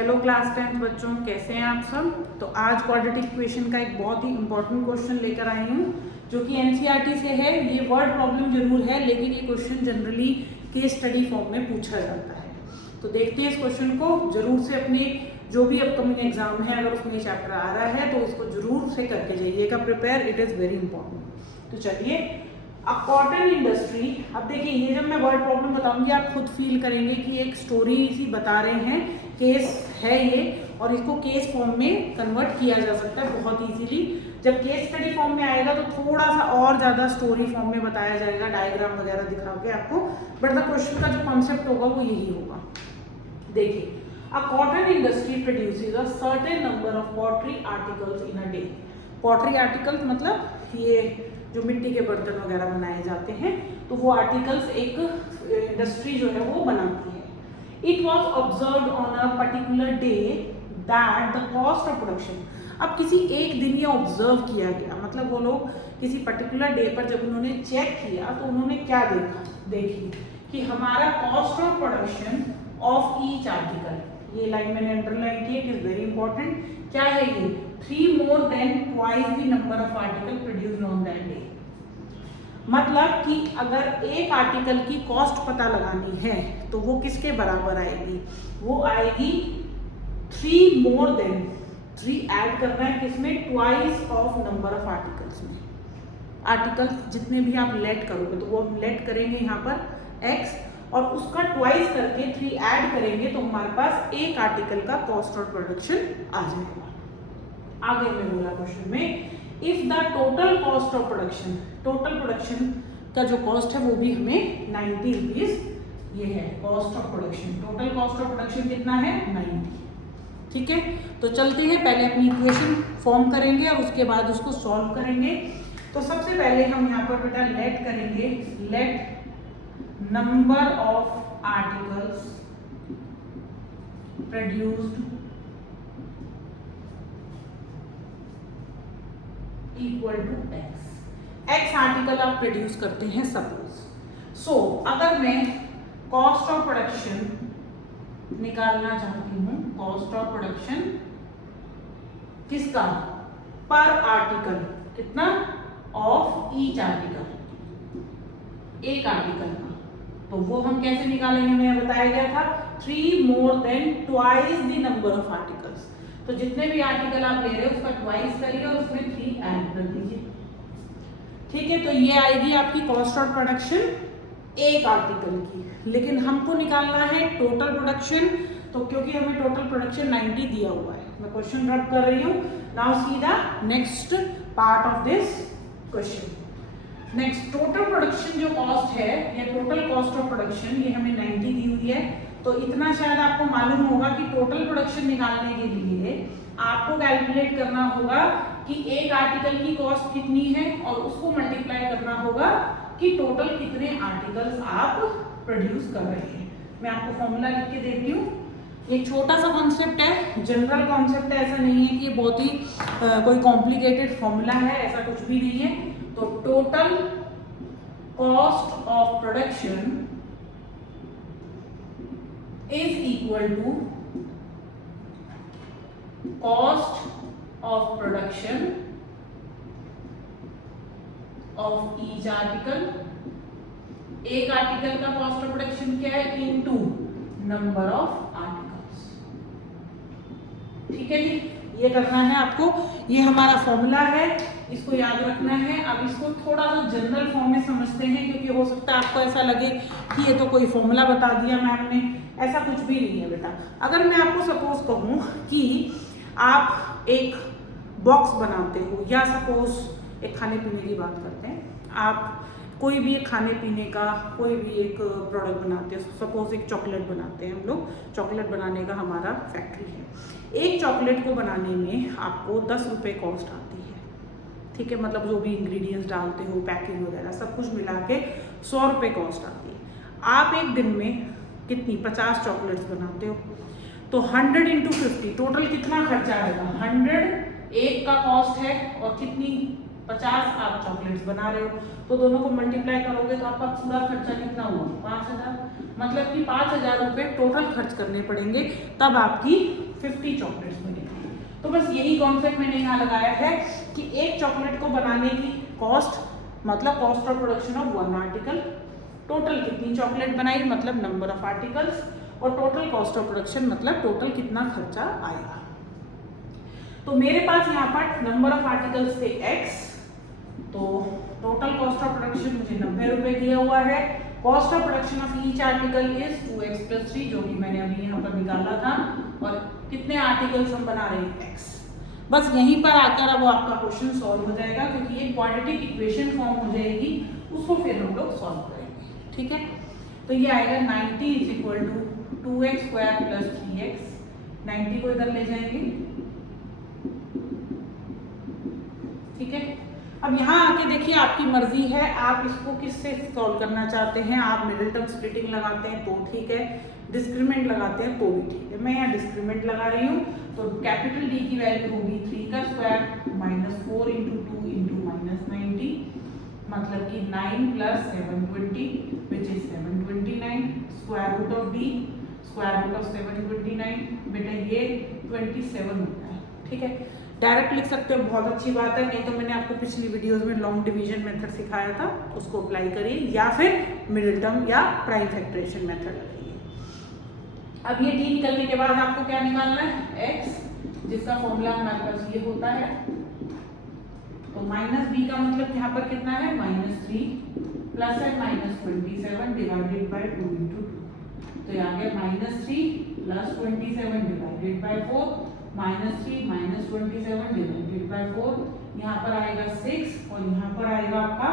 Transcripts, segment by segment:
Hello class 10th बच्चों, कैसे हैं आप सब। तो आज क्वाड्रेटिक इक्वेशन का एक बहुत ही इंपॉर्टेंट क्वेश्चन लेकर आई हूँ जो कि एनसीईआरटी से है। ये वर्ड प्रॉब्लम जरूर है लेकिन ये question generally case study form में पूछा जाता है। तो देखते हैं इस क्वेश्चन को। जरूर से अपने जो भी अपकमिंग एग्जाम है अगर उसमें ये चैप्टर आ रहा है तो उसको जरूर से करके जाइएगा prepare, it is very important. तो चलिए, अब कॉटन इंडस्ट्री, अब देखिए ये जब मैं वर्ड प्रॉब्लम बताऊंगी आप खुद फील करेंगे कि एक स्टोरी सी बता रहे हैं, केस है ये और इसको केस फॉर्म में कन्वर्ट किया जा सकता है बहुत इजीली। जब केस स्टडी फॉर्म में आएगा तो थोड़ा सा और ज़्यादा स्टोरी फॉर्म में बताया जाएगा, डायग्राम वगैरह दिखा के आपको, बट द क्वेश्चन का जो कॉन्सेप्ट होगा वो यही होगा। देखिए, अ cotton industry produces a certain number of pottery articles in a day. Pottery articles मतलब ये जो मिट्टी के बर्तन वगैरह बनाए जाते हैं, तो वो आर्टिकल्स एक इंडस्ट्री जो है वो बनाती है। It was observe on a particular day that the cost of production. अब किसी एक दिन ये ऑब्जर्व किया गया, मतलब वो लोग किसी पर्टिकुलर डे पर जब उन्होंने चेक किया तो उन्होंने क्या देखा, देखिए कि हमारा cost of production of each article, ये लाइन मैंने अंडरलाइन की है, इट इज वेरी इंपॉर्टेंट। क्या है ये? 3 more than twice the number of article produced on that day। मतलब कि अगर एक आर्टिकल की कॉस्ट पता लगानी है तो वो किसके बराबर आएगी? वो आएगी 3 more than, 3 ऐड करना है किसमें? Twice of number of articles में। आर्टिकल्स जितने भी आप लेट करोगे तो वो हम लेट करेंगे यहाँ पर x और उसका ट्वाइस करके 3 ऐड करेंगे तो हमारे पास एक आर्टिकल का कॉस्ट ऑफ प्रोडक्शन आ जाएगा। आगे में बोला क्वेश्चन में, if the total cost of production, total production का जो कॉस्ट है वो भी हमें 90 रुपीज ये है cost of production. Total cost of production कितना है? 90। ठीक है, तो चलते हैं, पहले अपनी इक्वेशन फॉर्म करेंगे और उसके बाद उसको सॉल्व करेंगे। तो सबसे पहले हम यहाँ पर बेटा लेट करेंगे, let number of articles produced equal to x article आप प्रोड्यूस करते हैं सपोज। सो अगर मैं कॉस्ट ऑफ प्रोडक्शन निकालना चाहती हूँ, कॉस्ट ऑफ प्रोडक्शन किसका? पर आर्टिकल, कितना? ऑफ ईच आर्टिकल, एक आर्टिकल का। तो वो हम कैसे निकालेंगे? हमें बताया गया था 3 more than twice the number of articles। तो जितने भी आर्टिकल आप ले रहे हो उसका ट्वाइस करिए और उसमें 3 ऐड कर दीजिए। ठीक है, तो ये आएगी आपकी कॉस्ट ऑफ प्रोडक्शन एक आर्टिकल की। लेकिन हमको निकालना है टोटल प्रोडक्शन, तो क्योंकि हमें टोटल प्रोडक्शन 90 दिया हुआ है, मैं क्वेश्चन रब कर रही हूँ। Now see the next part of this question. Next, total production जो कॉस्ट है या टोटल कॉस्ट ऑफ प्रोडक्शन ये हमें 90 दी हुई है। तो इतना शायद आपको मालूम होगा कि टोटल प्रोडक्शन निकालने के लिए आपको कैलकुलेट करना होगा कि एक आर्टिकल की कॉस्ट कितनी है और उसको मल्टीप्लाई करना होगा कि टोटल कितने आर्टिकल्स आप प्रोड्यूस कर रहे हैं। मैं आपको फॉर्मूला लिख के देती हूँ। एक छोटा सा कॉन्सेप्ट है, जनरल कॉन्सेप्ट है, ऐसा नहीं है कि ये बहुत ही कोई कॉम्प्लिकेटेड फॉर्मूला है, ऐसा कुछ भी नहीं है। तो total cost of production is equal to cost of production of each article। एक आर्टिकल का कॉस्ट ऑफ प्रोडक्शन क्या है? Into number of articles. ठीक है जी, ये करना है आपको, ये हमारा फॉर्मूला है, इसको याद रखना है। अब इसको थोड़ा सा जनरल फॉर्म में समझते हैं क्योंकि हो सकता है आपको ऐसा लगे कि ये तो कोई फॉर्मूला बता दिया मैम ने, ऐसा कुछ भी नहीं है बेटा। अगर मैं आपको सपोज कहूँ कि आप एक बॉक्स बनाते हो या सपोज एक खाने पीने की बात करते हैं, आप कोई भी एक खाने पीने का कोई भी एक प्रोडक्ट बनाते हैं, सपोज एक चॉकलेट बनाते हैं हम लोग, चॉकलेट बनाने का हमारा फैक्ट्री है। एक चॉकलेट को बनाने में आपको 10 रुपये कॉस्ट आती है। ठीक है, मतलब जो भी इंग्रेडिएंट्स डालते हो, पैकिंग वगैरह सब कुछ मिला के 100 रुपये कॉस्ट आती है। आप एक दिन में कितनी 50 चॉकलेट्स बनाते हो, तो 100 × 50 टोटल कितना खर्चा आएगा? 100 एक का कॉस्ट है और कितनी 50 आप चॉकलेट्स बना रहे हो, तो दोनों को मल्टीप्लाई करोगे तो आपका पूरा खर्चा कितना हुआ? 5000। मतलब कि 5000 रुपये टोटल खर्च करने पड़ेंगे तब आपकी 50 चॉकलेट्स बनेंगी। तो बस यही कॉन्सेप्ट मैंने यहाँ लगाया है कि एक चॉकलेट को बनाने की कॉस्ट मतलब cost of production of 1 article, total कितनी चॉकलेट बनाई मतलब नंबर ऑफ आर्टिकल्स, और टोटल कॉस्ट ऑफ प्रोडक्शन मतलब टोटल कितना खर्चा आएगा। तो मेरे पास यहाँ पर नंबर ऑफ आर्टिकल्स थे x, तो टोटल कॉस्ट ऑफ प्रोडक्शन मुझे 90 रुपए दिया हुआ है। Cost of production of each article is 2x + 3 जो कि मैंने अभी यहाँ पर निकाला था, और कितने आर्टिकल्स हम बना रहे हैं x। बस यहीं पर आकर अब आपका क्वेश्चन सॉल्व हो जाएगा, क्योंकि ये क्वाड्रेटिक इक्वेशन फॉर्म हो जाएगी, उसको फिर हम लोग सॉल्व करेंगे। ठीक है, तो ये आएगा 90 = 2x² + 3x। 90 को इधर ले जाएंगे। ठीक है, अब यहाँ आके देखिए आपकी मर्जी है, आप इसको किससे सॉल्व करना चाहते हैं। आप मिडिल टर्म स्प्लिटिंग लगाते हैं तो ठीक है, डिस्क्रिमिनेंट लगाते हैं तो भी ठीक है। मैं यहाँ डिस्क्रिमिनेंट लगा रही हूँ, तो कैपिटल D की वैल्यू होगी 3 का स्क्वायर -4 × 2 × -90, मतलब कि 9 + 720 which is 729। Square root of D, square root of 729 बेटा ये 27 होता है। ठीक है, डायरेक्ट लिख सकते हो, बहुत अच्छी बात है, नहीं तो मैंने आपको पिछली वीडियोस में लॉन्ग डिवीजन मेथड सिखाया था, उसको अप्लाई करिए, या फिर मिडिल टर्म या प्राइम फैक्टराइजेशन मेथड लगाइए। अब ये D निकलने के बाद आपको क्या निकालना है, x, जिसका फॉर्मूला हमारे पास ये होता है। तो -b का मतलब यहाँ पर कितना है, -3 + है -27 डिवाइडेड बाय 2 × 2, तो ये आ गया -3 + 27 डिवाइडेड बाय 4, -3 - 27 डिवाइडेड बाय 4, यहाँ पर आएगा 6 और यहाँ पर आएगा आपका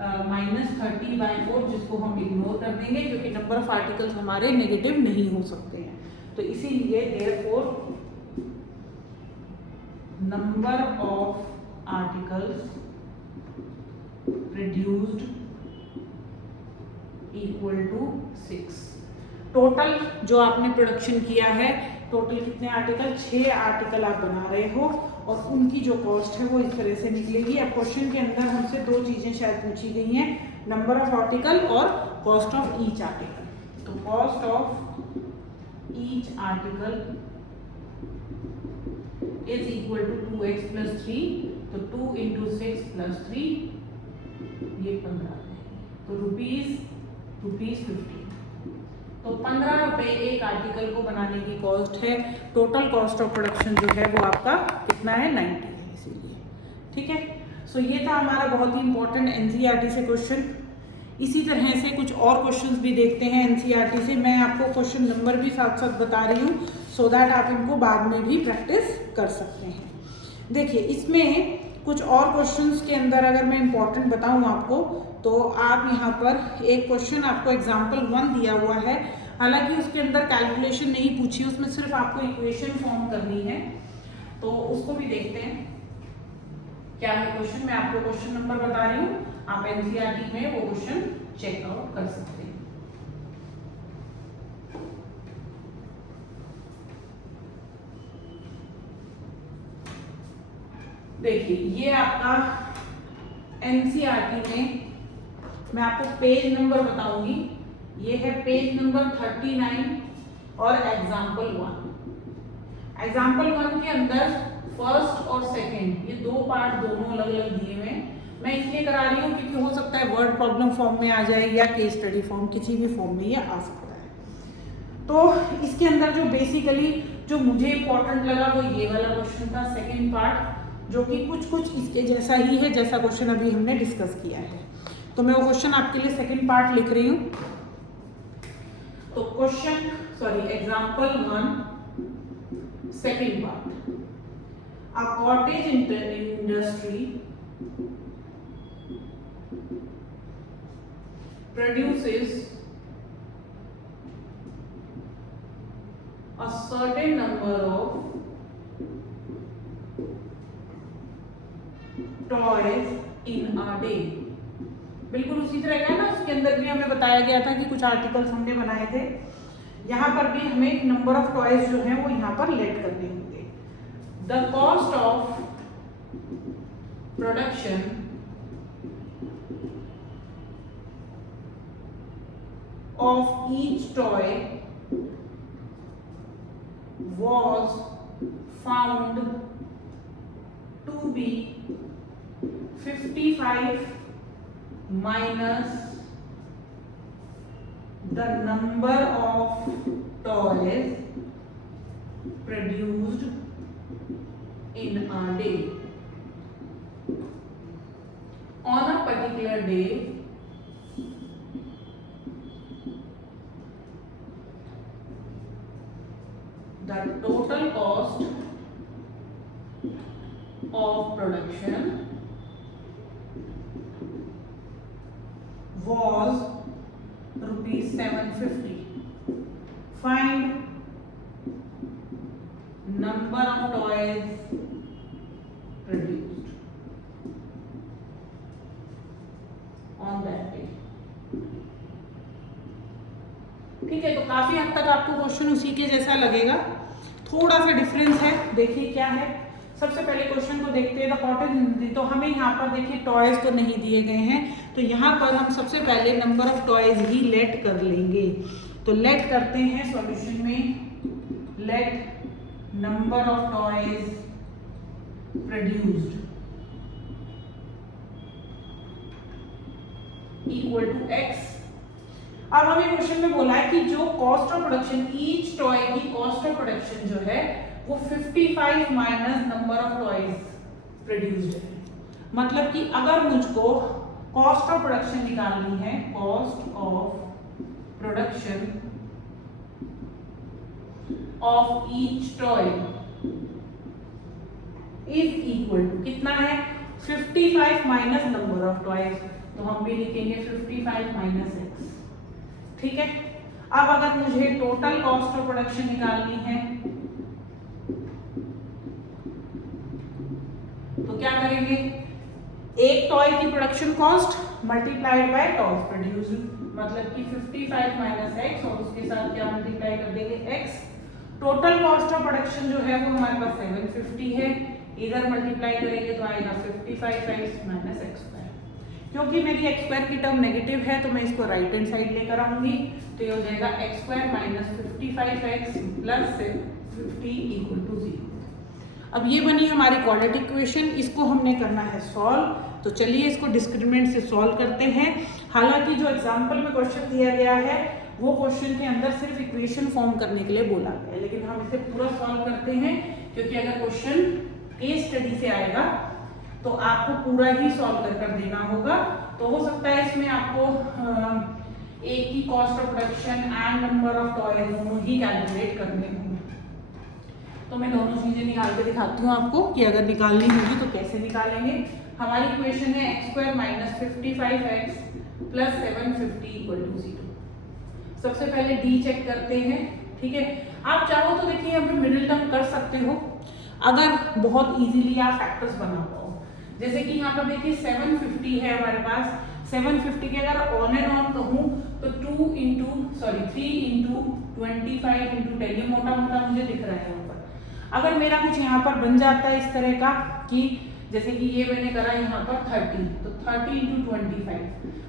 -30/4, जिसको हम इग्नोर कर देंगे क्योंकि नंबर ऑफ आर्टिकल्स हमारे नेगेटिव नहीं हो सकते हैं। तो इसीलिए therefore number of articles reduced = 6। Total जो आपने प्रोडक्शन किया है, टोटल कितने आर्टिकल, 6 आर्टिकल आप बना रहे हो, और उनकी जो कॉस्ट है वो इस तरह से निकलेगी। अब क्वेश्चन के अंदर हमसे 2 चीजें शायद पूछी गई हैं, नंबर ऑफ आर्टिकल और कॉस्ट ऑफ ईच आर्टिकल। तो cost of each article is equal to 2x + 3, तो 2 × 6 + 3 ये 15, तो रुपीज 15। तो 15 रुपए एक आर्टिकल को बनाने की कॉस्ट है। टोटल कॉस्ट ऑफ प्रोडक्शन जो है वो आपका कितना है, 90 है, इसीलिए। ठीक है, सो ये था हमारा बहुत ही इंपॉर्टेंट एनसीईआरटी से क्वेश्चन। इसी तरह से कुछ और क्वेश्चंस भी देखते हैं एनसीईआरटी से। मैं आपको क्वेश्चन नंबर भी साथ साथ बता रही हूँ, सो दैट आप इनको बाद में भी प्रैक्टिस कर सकते हैं। देखिए, इसमें कुछ और क्वेश्चंस के अंदर अगर मैं इंपॉर्टेंट बताऊं आपको, तो आप यहाँ पर एक क्वेश्चन आपको एग्जाम्पल 1 दिया हुआ है, हालांकि उसके अंदर कैलकुलेशन नहीं पूछी, उसमें सिर्फ आपको इक्वेशन फॉर्म करनी है, तो उसको भी देखते हैं क्या है क्वेश्चन। मैं आपको क्वेश्चन नंबर बता रही हूँ, आप एनसीईआरटी में वो क्वेश्चन चेकआउट कर सकते हैं। देखिए, ये आपका एनसीईआरटी में मैं आपको पेज नंबर बताऊंगी, ये है पेज नंबर 39 और एग्जाम्पल 1। एग्जाम्पल 1 के अंदर फर्स्ट और सेकंड ये 2 पार्ट दोनों अलग अलग दिए हुए हैं। मैं इसलिए करा रही हूँ क्योंकि हो सकता है वर्ड प्रॉब्लम फॉर्म में आ जाए या केस स्टडी फॉर्म, किसी भी फॉर्म में ये आ सकता है। तो इसके अंदर जो बेसिकली जो मुझे इंपॉर्टेंट लगा वो ये वाला क्वेश्चन था, सेकेंड पार्ट, जो कि कुछ इसके जैसा ही है जैसा क्वेश्चन अभी हमने डिस्कस किया है। तो मैं वो क्वेश्चन आपके लिए सेकंड पार्ट लिख रही हूँ। तो example 1 second part, a cottage industry produces a certain number of toys in a day। बिल्कुल उसी तरह का है ना, उसके अंदर भी हमें बताया गया था कि कुछ आर्टिकल्स हमने बनाए थे, यहाँ पर भी हमें एक नंबर ऑफ टॉयज जो है वो यहाँ पर लेट करने होंगे। The cost of production of each toy was found to be 55 minus the number of toys produced in a day. On a particular day, the total cost of production was rupees 750. Find number of toys produced on that day. ठीक है, तो काफी हद तक आपको question उसी के जैसा लगेगा, थोड़ा सा डिफरेंस है। देखिए क्या है, सबसे पहले क्वेश्चन को देखते हैं। द कॉटन, तो हमें यहाँ पर देखिए टॉयज तो नहीं दिए गए हैं, तो यहाँ पर हम सबसे पहले नंबर ऑफ टॉयज ही लेट कर लेंगे। तो लेट करते हैं सॉल्यूशन में, let number of toys produced equal to x. अब हमें क्वेश्चन में बोला है कि जो cost of production, each toy की कॉस्ट ऑफ प्रोडक्शन जो है वो 55 minus number of toys produced है। मतलब कि अगर मुझको कॉस्ट ऑफ प्रोडक्शन निकालनी है, cost of production of each toy is equal to कितना है, 55 माइनस नंबर ऑफ टॉयज, तो हम भी लिखेंगे 55 माइनस एक्स। ठीक है, अब अगर मुझे टोटल कॉस्ट ऑफ प्रोडक्शन निकालनी है तो क्या करेंगे, एक टॉय की production cost multiplied by toys produced, मतलब कि 55 माइनस एक्स और उसके साथ क्या मल्टीप्लाई कर देंगे, x. Total cost of production जो है वो हमारे पास 750 है, इधर मल्टीप्लाई करेंगे तो आएगा 55 माइनस एक्स स्क्वायर। क्योंकि मेरी एक्स स्क्वायर की टर्म नेगेटिव है तो मैं इसको राइट हैंड साइड लेकर आऊंगी, तो ये हो जाएगा x square minus 55x plus 50 equal to 0। अब ये बनी हमारी क्वाड्रेटिक इक्वेशन, इसको हमने करना है सॉल्व। तो चलिए इसको डिस्क्रिमिनेंट से सॉल्व करते हैं। हालांकि जो एग्जाम्पल में क्वेश्चन दिया गया है वो क्वेश्चन के अंदर सिर्फ इक्वेशन फॉर्म करने के लिए बोला गया है, लेकिन हम इसे पूरा सॉल्व करते हैं क्योंकि अगर क्वेश्चन केस स्टडी से आएगा तो आपको पूरा ही सॉल्व कर देना होगा। तो हो सकता है इसमें आपको एक ही cost of production and number of toy दोनों ही कैलकुलेट करने होंगे। तो मैं दोनों चीजें निकाल के दिखाती हूँ आपको कि अगर निकालनी होगी तो कैसे निकालेंगे। हमारी इक्वेशन है x square minus 55x plus 750 equal to 0। सबसे पहले डी चेक करते हैं। ठीक है, आप चाहो तो देखिए यहाँ पे मिडिल टर्म कर सकते हो अगर बहुत इजीली आप फैक्टर्स बना पाओ। जैसे कि यहाँ पर देखिए 750 है हमारे पास, 750 के अगर ऑन एंड ऑन कहूँ तो 3 इंटू 25 इंटू 10, ये मोटा मोटा मुझे दिख रहा है यहाँ पर। अगर मेरा कुछ यहाँ पर बन जाता है इस तरह का कि जैसे कि ये मैंने करा यहाँ पर 30, तो 30 इंटू 25,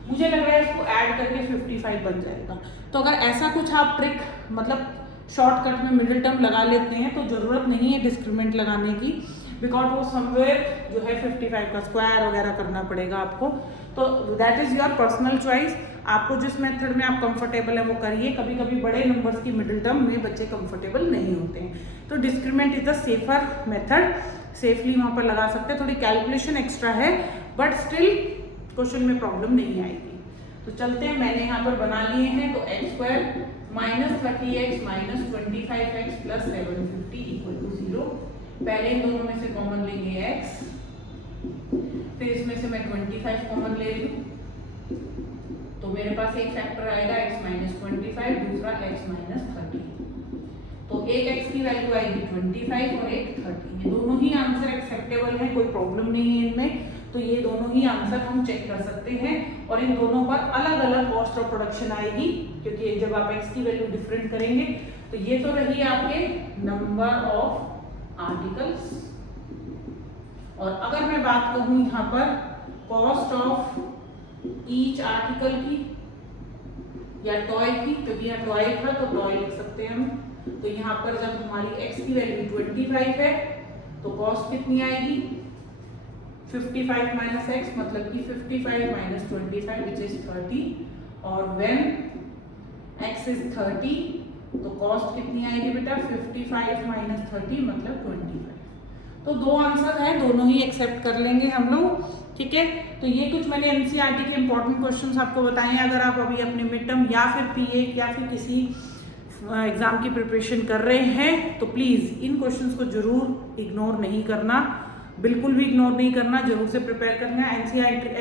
मुझे लग रहा है इसको ऐड करके 55 बन जाएगा। तो अगर ऐसा कुछ आप ट्रिक मतलब शॉर्टकट में मिडिल टर्म लगा लेते हैं तो जरूरत नहीं है डिस्क्रिमिनेंट लगाने की, बिकॉज वो समवेयर जो है 55 का स्क्वायर वगैरह करना पड़ेगा आपको। तो that is your personal choice, आपको जिस मेथड में आप कंफर्टेबल है वो करिए। कभी कभी बड़े नंबर्स की मिडिल टर्म में बच्चे कंफर्टेबल नहीं होते हैं, तो discriminant is the safer method, safely वहाँ पर लगा सकते हैं। थोड़ी कैलकुलेशन एक्स्ट्रा है बट स्टिल क्वेश्चन में प्रॉब्लम नहीं आएगी। तो चलते हैं, मैंने यहाँ पर बना लिए हैं। तो x square minus 30x minus 25x plus 750 equal to 0। पहले इन दोनों में से कॉमन लेंगे x, फिर इसमें से मैं 25 कॉमन ले रही हूँ, तो मेरे पास एक फैक्टर आएगा x माइनस 25, दूसरा x माइनस 30। तो एक x की वैल्यू आएगी 25 और एक 30। ये दोनों ही आंसर एक्सेप्टेबल है, कोई प्रॉब्लम नहीं है इनमें। तो ये दोनों ही आंसर हम चेक कर सकते हैं और इन दोनों पर अलग अलग कॉस्ट ऑफ प्रोडक्शन आएगी, क्योंकि जब आप x की वैल्यू डिफरेंट करेंगे। तो ये तो रही आपके नंबर ऑफ आर्टिकल्स। और अगर मैं बात कहूं यहाँ पर कॉस्ट ऑफ ईच आर्टिकल की या टॉय की, क्योंकि यहाँ टॉय था तो टॉय लिख सकते हैं हम, तो यहाँ पर जब हमारी x की वैल्यू 25 है तो कॉस्ट कितनी आएगी 55 माइनस एक्स, मतलब कि 55 माइनस 25 विच इज 30। और व्हेन x इज 30 तो कॉस्ट कितनी आएगी बेटा 55 माइनस 30 मतलब 25। तो दो आंसर है, दोनों ही एक्सेप्ट कर लेंगे हम लोग, ठीक है। तो ये कुछ मैंने एनसीईआरटी के इंपॉर्टेंट क्वेश्चंस आपको बताए हैं। अगर आप अभी अपने मिड टर्म या फिर पीए या फिर किसी एग्जाम की प्रिपरेशन कर रहे हैं तो प्लीज़ इन क्वेश्चंस को जरूर इग्नोर नहीं करना, बिल्कुल भी इग्नोर नहीं करना, जरूर से प्रिपेयर करना है।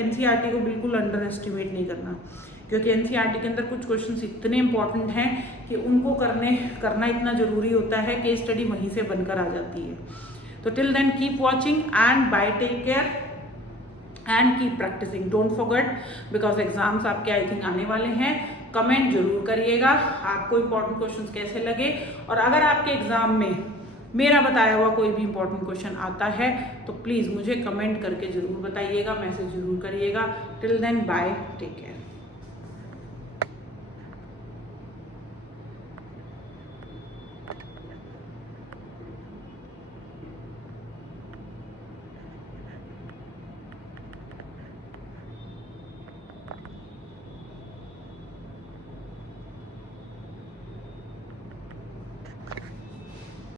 एनसीईआरटी को बिल्कुल अंडर एस्टिमेट नहीं करना, क्योंकि एनसीईआरटी के अंदर कुछ क्वेश्चंस इतने इंपॉर्टेंट हैं कि उनको करना इतना ज़रूरी होता है, केस स्टडी वहीं से बनकर आ जाती है। तो till then keep watching and bye, take care and keep practising, don't forget, because exams आपके आई थिंक आने वाले हैं। कमेंट जरूर करिएगा आपको इंपॉर्टेंट क्वेश्चंस कैसे लगे, और अगर आपके एग्जाम में मेरा बताया हुआ कोई भी इंपॉर्टेंट क्वेश्चन आता है तो प्लीज़ मुझे कमेंट करके ज़रूर बताइएगा, मैसेज जरूर करिएगा। Till then bye, take care.